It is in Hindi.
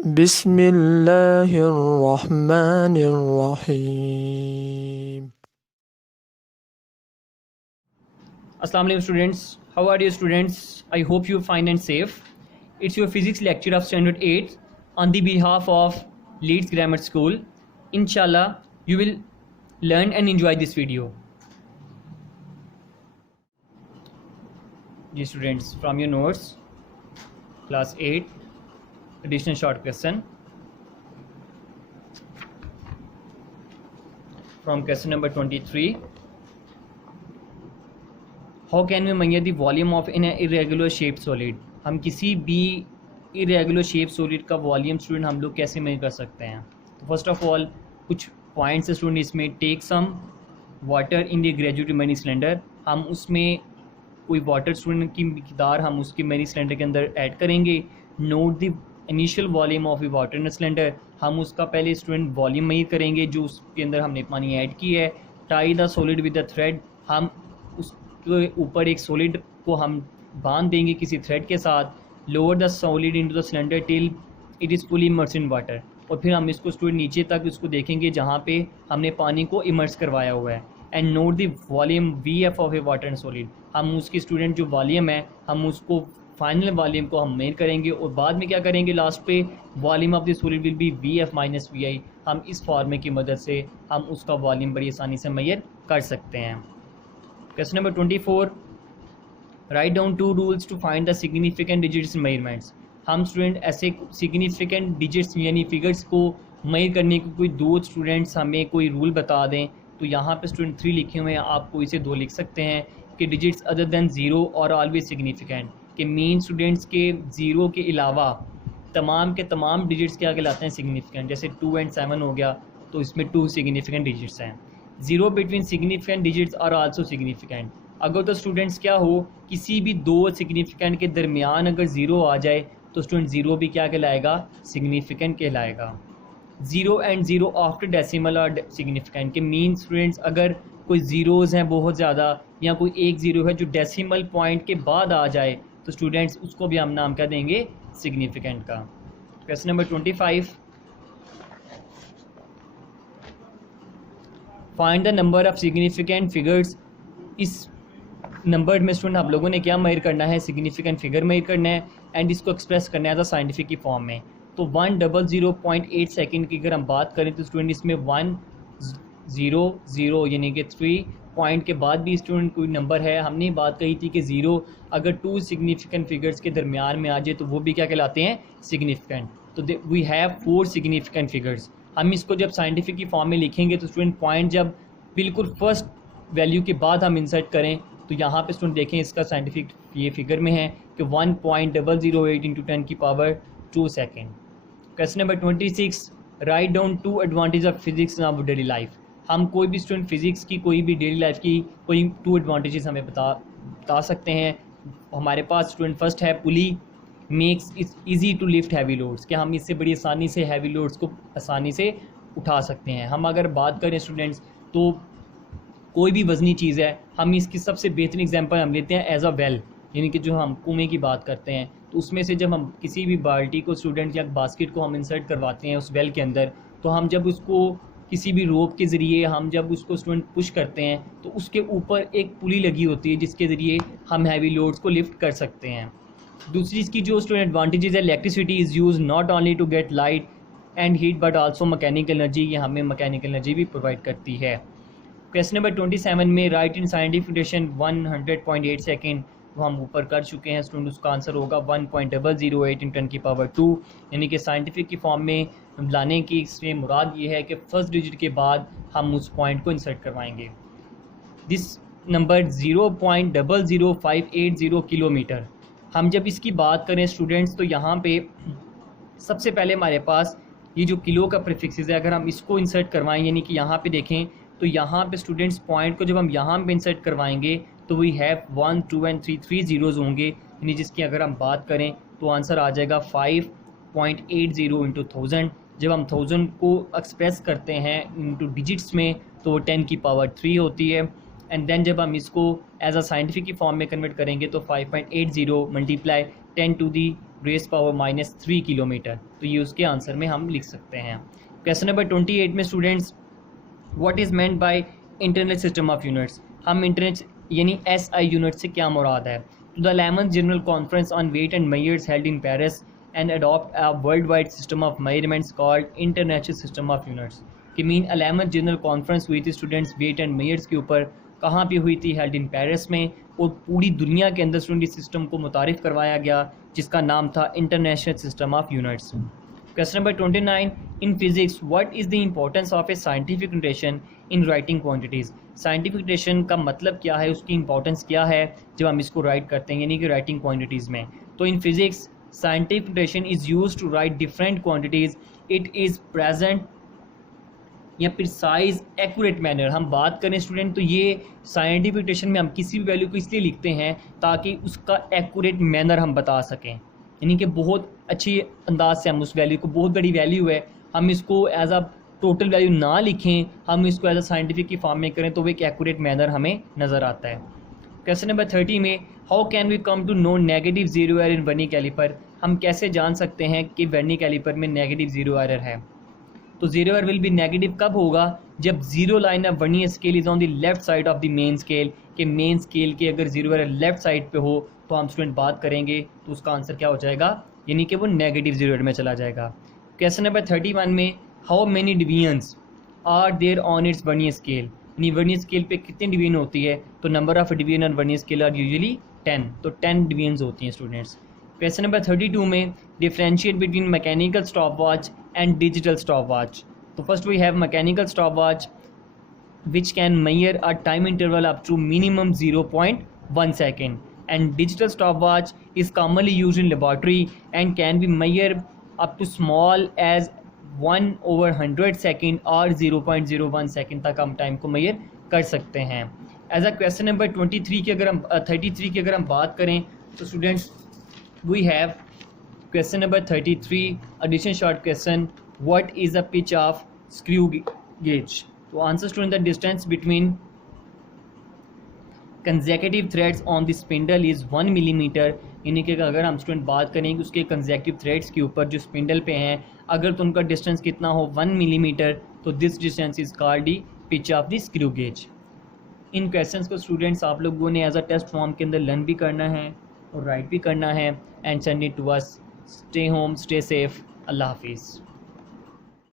बिस्मिल्लाहिर्रहमानिर्रहीम। Assalamu alaikum students, how are you students? I hope you fine and safe. It's your physics lecture of standard 8 on the behalf of Leeds Grammar School. Inshallah you will learn and enjoy this video. Dear students, from your notes, class 8 additional short question from question number 23. How can we measure the volume of an irregular shaped solid? हम किसी भी irregular shaped solid का वॉल्यूम स्टूडेंट हम लोग कैसे मेजर कर सकते हैं? तो फर्स्ट ऑफ ऑल कुछ पॉइंट्स स्टूडेंट इसमें take some water in the graduate money cylinder, हम उसमें कोई वाटर स्टूडेंट की मिकदार हम उसके मनी सिलेंडर के अंदर ऐड करेंगे. Note the initial volume of the water in cylinder, हम उसका पहले स्टूडेंट वॉल्यूम मेजर करेंगे जो उसके अंदर हमने पानी ऐड किया है. Tie the solid with the thread, हम उसके ऊपर एक सॉलिड को हम बांध देंगे किसी थ्रेड के साथ. Lower the solid into the cylinder till it is fully immerse in water, और फिर हम इसको स्टूडेंट नीचे तक इसको देखेंगे जहाँ पे हमने पानी को इमर्स करवाया हुआ है. And note the volume VF of A water and solid, हम उसकी स्टूडेंट जो वॉल्यूम है हम उसको फाइनल वॉल्यूम को हम मेजर करेंगे, और बाद में क्या करेंगे लास्ट पे volume of the solid will be VF minus VI. हम इस फॉर्मूले की मदद से हम उसका वॉल्यूम बड़ी आसानी से मेजर कर सकते हैं. Question number 24, write down 2 rules to find the significant digits in measurements. हम स्टूडेंट ऐसे सिग्निफिकेंट डिजिट्स यानी फिगर्स को मेजर करने के कोई दो स्टूडेंट्स हमें कोई रूल बता दें. तो यहाँ पे स्टूडेंट 3 लिखे हुए हैं, आपको इसे 2 लिख सकते हैं कि डिजिट्स अदर देन 0 और ऑलवेज सिग्निफिकेंट, कि मेन स्टूडेंट्स के 0 के अलावा तमाम के तमाम डिजिट्स क्या कहलाते हैं सिग्निफिकेंट. जैसे 2 और 7 हो गया तो इसमें 2 सिग्निफिकेंट डिजिट्स हैं. 0 between significant digits are also significant. अगर तो स्टूडेंट्स क्या हो किसी भी दो सिग्निफिकेंट के दरमियान अगर 0 आ जाए तो स्टूडेंट 0 भी क्या कहलाएगा, सिग्निफिकेंट कहलाएगा. 0 एंड 0 आफ्टर डेसिमल और सिग्निफिकेंट, के मीन स्टूडेंट्स अगर कोई ज़ीरोज़ हैं बहुत ज़्यादा या कोई एक ज़ीरो है जो डेसिमल पॉइंट के बाद आ जाए तो स्टूडेंट्स उसको भी हम नाम क्या देंगे, सिग्निफिकेंट का. Question number 25, find the number of significant figures. इस नंबर में स्टूडेंट आप लोगों ने क्या मेजर करना है, सिग्निफिकेंट फिगर मेजर करना है एंड इसको एक्सप्रेस करना है एज अ साइंटिफिक की फॉर्म में. तो 100.8 सेकेंड की अगर हम बात करें तो स्टूडेंट इसमें 100 यानी कि 3 पॉइंट के बाद भी स्टूडेंट कोई नंबर है. हमने बात कही थी कि 0 अगर 2 सिग्निफिकेंट फिगर्स के दरमियान में आ जाए तो वो भी क्या कहलाते हैं, सिग्निफिकेंट. तो वी हैव 4 सिग्निफिकेंट फिगर्स. हम इसको जब साइंटिफिक की फॉर्म में लिखेंगे तो स्टूडेंट पॉइंट जब बिल्कुल फर्स्ट वैल्यू के बाद हम इंसर्ट करें तो यहाँ पे स्टूडेंट देखें इसका साइंटिफिक ये फिगर में है कि 1.008 इंटू 10 की power 2 second. Question number 26, write down 2 advantage of physics in our daily life. हम कोई भी स्टूडेंट फिजिक्स की कोई भी डेली लाइफ की कोई 2 एडवांटेजेस हमें बता सकते हैं. हमारे पास स्टूडेंट फर्स्ट है pulley makes it easy to lift heavy loads, कि हम इससे बड़ी आसानी से हैवी लोड्स को आसानी से उठा सकते हैं. हम अगर बात करें स्टूडेंट्स तो कोई भी वज़नी चीज़ है हम इसकी सबसे बेहतरीन एग्जांपल हम लेते हैं एज अ वेल, यानी कि जो हम कुएं की बात करते हैं तो उसमें से जब हम किसी भी बाल्टी को स्टूडेंट या बास्केट को हम इंसर्ट करवाते हैं उस वेल के अंदर, तो हम जब उसको किसी भी रोप के ज़रिए हम जब उसको स्टूडेंट पुश करते हैं तो उसके ऊपर एक पुली लगी होती है जिसके ज़रिए हम हैवी लोड्स को लिफ्ट कर सकते हैं. दूसरी इसकी जो स्टूडेंट एडवांटेजेस है, electricity is use not only to get light and heat but also mechanical energy, ये हमें मैकेनिकल एनर्जी भी प्रोवाइड करती है. क्वेश्चन नंबर 27 में right in scientific duration 100.8 second, वो हम ऊपर कर चुके हैं स्टूडेंट. उसका आंसर होगा 1.008 इन 10 की पावर 2, यानी कि साइंटिफिक की फॉर्म में लाने की इसमें मुराद ये है कि फर्स्ट डिजिट के बाद हम उस पॉइंट को इंसर्ट करवाएंगे. This number 0.00580 kilometre. हम जब इसकी बात करें स्टूडेंट्स तो यहाँ पे सबसे पहले हमारे पास ये जो किलो का प्रीफिक्स है अगर हम इसको इंसर्ट करवाएं, यानी कि यहाँ पे देखें तो यहाँ पे स्टूडेंट्स पॉइंट को जब हम यहाँ पे इंसर्ट करवाएंगे तो वी हैव 1 2 एंड 3 ज़ीरोज़ होंगे, यानी जिसकी अगर हम बात करें तो आंसर आ जाएगा 5.80 इंटू 1000. जब हम 1000 को एक्सप्रेस करते हैं इंटू डिजिट्स में तो 10 की पावर 3 होती है. एंड देन जब हम इसको एज अ साइंटिफिक की फॉर्म में कन्वर्ट करेंगे तो 5.80 multiply 10 to the race power -3 kilometre. तो ये उसके आंसर में हम लिख सकते हैं। क्वेश्चन नंबर 28 में students, what is meant by internet system of units, हम इंटरनेट यानी SI यूनिट से क्या मुराद है। तो the 11th general conference on weight and measures held in Paris and adopt a world wide system of measurements called international system of units. कि मीन 11th जनरल कॉन्फ्रेंस हुई थी स्टूडेंट्स वेट एंड मेजर्स के ऊपर, कहाँ पे हुई थी, हेल्ड इन पेरिस में, और पूरी दुनिया के अंदर स्टूडेंट इस सिस्टम को मुतारिफ करवाया गया जिसका नाम था international system of units. Question number 29, in physics what is the importance of A scientific notation in writing quantities. Scientific notation का मतलब क्या है, उसकी इंपॉर्टेंस क्या है जब हम इसको राइट करते हैं यानी कि राइटिंग क्वांटिटीज़ में। तो in physics scientific notation is use to write different quantities, it is present या प्रिसाइज एक्यूरेट मैनर। हम बात करें स्टूडेंट तो ये साइंटिफिक नोटेशन में हम किसी भी वैल्यू को इसलिए लिखते हैं ताकि उसका एक्यूरेट मैनर हम बता सकें, यानी कि बहुत अच्छी अंदाज से हम उस वैल्यू को, बहुत बड़ी वैल्यू है, हम इसको एज अ टोटल वैल्यू ना लिखें, हम इसको एज अ साइंटिफिक की फॉर्म में करें तो वो एक एक्यूरेट मैनर हमें नज़र आता है। क्वेश्चन नंबर 30 में, how can we come to know negative zero error in vernier caliper, हम कैसे जान सकते हैं कि वर्नियर कैलिपर में नेगेटिव जीरो एरर है। तो zero error will be negative कब होगा, जब zero line of vernier scale is on the left side of the main scale, के मेन स्केल के अगर जीरो एरर लेफ्ट साइड पे हो तो हम स्टूडेंट बात करेंगे तो उसका आंसर क्या हो जाएगा, यानी कि वो नेगेटिव जीरो एरर में चला जाएगा। क्वेश्चन नंबर 31 में, how many divisions are there on its vernier scale, यानी वर्नियर स्केल पे कितनी डिवीजन होती है, तो number of division on vernier scale are usually 10, तो 10 डिवीजन्स होती हैं स्टूडेंट्स। क्वेश्चन नंबर 32 में, differentiate between mechanical stopwatch and digital stopwatch. तो first we have mechanical stopwatch which can measure a time interval up to minimum 0.1 second, and digital stopwatch is commonly used in laboratory and can be measured up to small as 1/100 second और 0.01 second तक हम टाइम को मेजर कर सकते हैं। एज अ क्वेश्चन नंबर 33 की अगर हम 33 की अगर हम बात करें तो students we have question number 33 addition short question, what is the pitch of screw gauge. तो answer student, the distance between consecutive threads on the spindle is 1 millimetre, यानी कि अगर हम स्टूडेंट बात करें कि उसके कंसेक्यूटिव थ्रेड्स के ऊपर जो स्पिंडल पे हैं अगर तो उनका डिस्टेंस कितना हो 1 मिलीमीटर, तो this distance is called the pitch of the screw gauge. In questions को स्टूडेंट्स आप लोगों ने एज अ टेस्ट फॉर्म के अंदर लर्न भी करना है और राइट भी करना है, and send it to us. Stay home, stay safe, अल्लाह हाफिज़।